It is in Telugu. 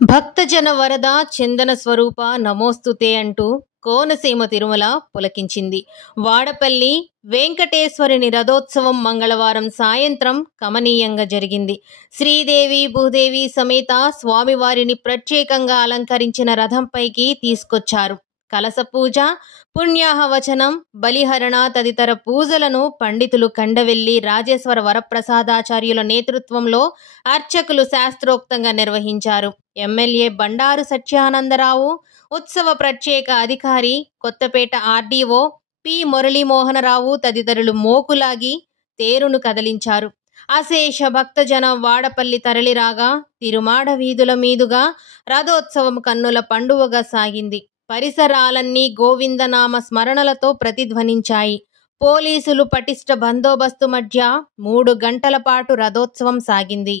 భక్తజన వరద చందన స్వరూప నమోస్తుతే అంటూ కోనసీమ తిరుమల పులకించింది. వాడపల్లి వెంకటేశ్వరుని రథోత్సవం మంగళవారం సాయంత్రం కమనీయంగా జరిగింది. శ్రీదేవి భూదేవి సమేత స్వామివారిని ప్రత్యేకంగా అలంకరించిన రథంపైకి తీసుకొచ్చారు. కలస పూజ, పుణ్యాహవచనం, బలిహరణ తదితర పూజలను పండితులు కండవెల్లి రాజేశ్వర వరప్రసాదాచార్యుల నేతృత్వంలో అర్చకులు శాస్త్రోక్తంగా నిర్వహించారు. ఎమ్మెల్యే బండారు సత్యానందరావు, ఉత్సవ ప్రత్యేక అధికారి కొత్తపేట ఆర్డీఓ పి మురళీమోహనరావు తదితరులు మోకులాగి తేరును కదిలించారు. అశేష భక్తజనం వాడపల్లి తరలిరాగా తిరుమాడ వీధుల మీదుగా రథోత్సవం కన్నుల పండువగా సాగింది. పరిసరాలన్నీ గోవిందనామ స్మరణలతో ప్రతిధ్వనించాయి. పోలీసులు పటిష్ట బందోబస్తు మధ్య 3 గంటల పాటు రథోత్సవం సాగింది.